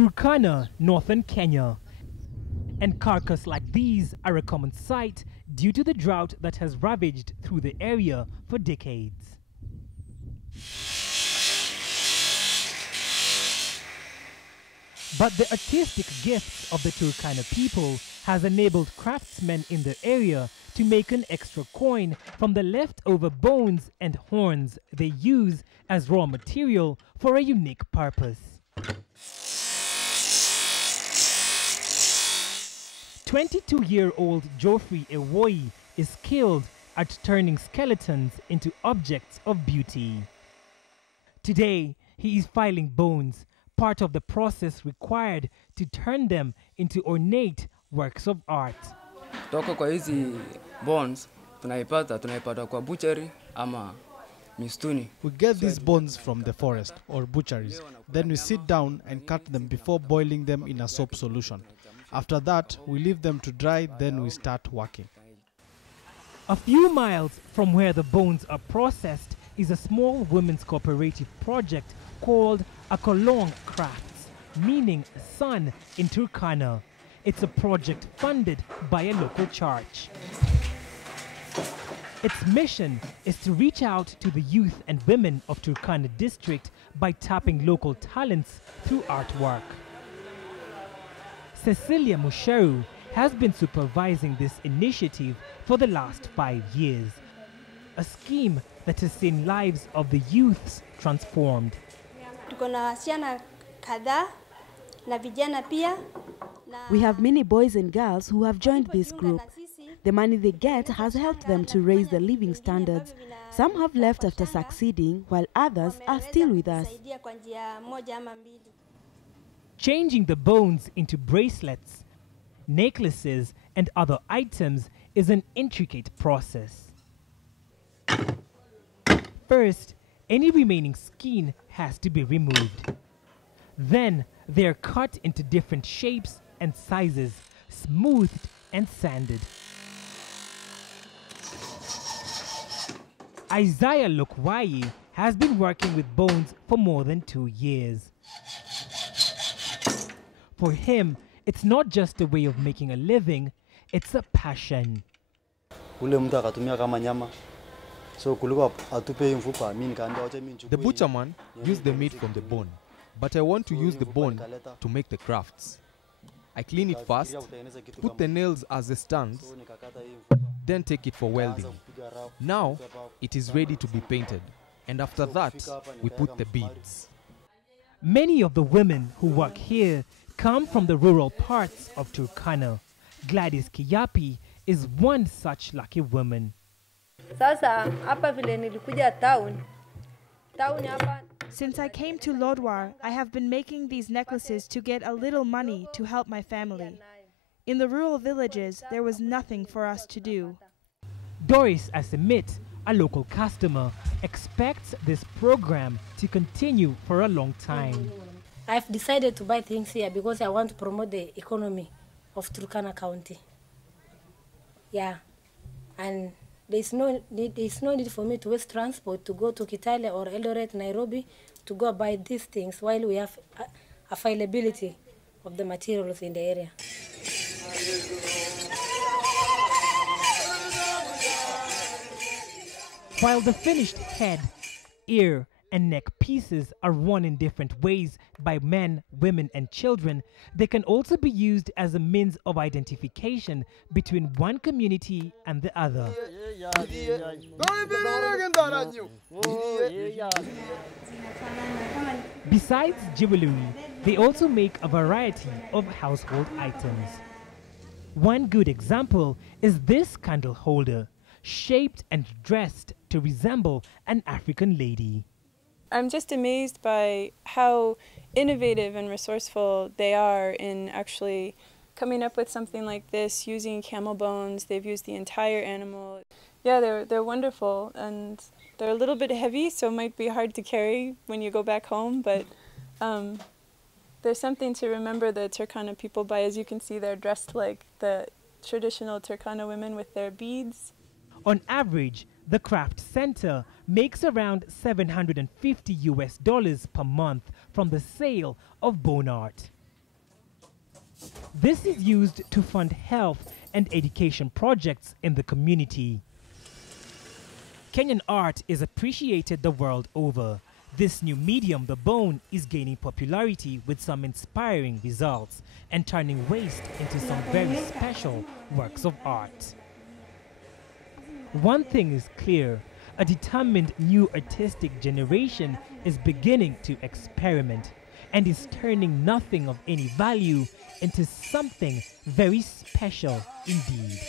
Turkana, northern Kenya. And carcasses like these are a common sight due to the drought that has ravaged through the area for decades. But the artistic gifts of the Turkana people has enabled craftsmen in the area to make an extra coin from the leftover bones and horns they use as raw material for a unique purpose. 22-year-old Geoffrey Ewoyi is skilled at turning skeletons into objects of beauty. Today, he is filing bones, part of the process required to turn them into ornate works of art. Toka kwa hizi bones tunaipata kwa butchery ama mistuni. We get these bones from the forest or butcheries. Then we sit down and cut them before boiling them in a soap solution. After that, we leave them to dry, then we start working. A few miles from where the bones are processed is a small women's cooperative project called Akolong Crafts, meaning sun in Turkana. It's a project funded by a local church. Its mission is to reach out to the youth and women of Turkana district by tapping local talents through artwork. Cecilia Musheru has been supervising this initiative for the last 5 years, a scheme that has seen lives of the youths transformed. We have many boys and girls who have joined this group. The money they get has helped them to raise their living standards. Some have left after succeeding, while others are still with us. Changing the bones into bracelets, necklaces, and other items is an intricate process. First, any remaining skin has to be removed. Then, they are cut into different shapes and sizes, smoothed and sanded. Isaiah Lokwai has been working with bones for more than 2 years. For him, it's not just a way of making a living, it's a passion. The butcherman used the meat from the bone, but I want to use the bone to make the crafts. I clean it first, put the nails as the stands, then take it for welding. Now, it is ready to be painted, and after that, we put the beads. Many of the women who work here come from the rural parts of Turkana. Gladys Kiyapi is one such lucky woman. Since I came to Lodwar, I have been making these necklaces to get a little money to help my family. In the rural villages, there was nothing for us to do. Doris Asimit, a local customer, expects this program to continue for a long time. I've decided to buy things here because I want to promote the economy of Turkana County. Yeah, and there's no need for me to waste transport to go to Kitale or Eldoret, Nairobi to go buy these things while we have availability of the materials in the area. While the finished head, ear, and neck pieces are worn in different ways by men, women, and children, they can also be used as a means of identification between one community and the other. Besides jewelry, they also make a variety of household items. One good example is this candle holder, shaped and dressed to resemble an African lady. I'm just amazed by how innovative and resourceful they are in actually coming up with something like this, using camel bones. They've used the entire animal. Yeah, they're wonderful, and they're a little bit heavy, so it might be hard to carry when you go back home, but there's something to remember the Turkana people by. As you can see, they're dressed like the traditional Turkana women with their beads. On average, the craft center makes around $750 per month from the sale of bone art. This is used to fund health and education projects in the community. Kenyan art is appreciated the world over. This new medium, the bone, is gaining popularity with some inspiring results and turning waste into some very special works of art. One thing is clear, a determined new artistic generation is beginning to experiment and is turning nothing of any value into something very special indeed.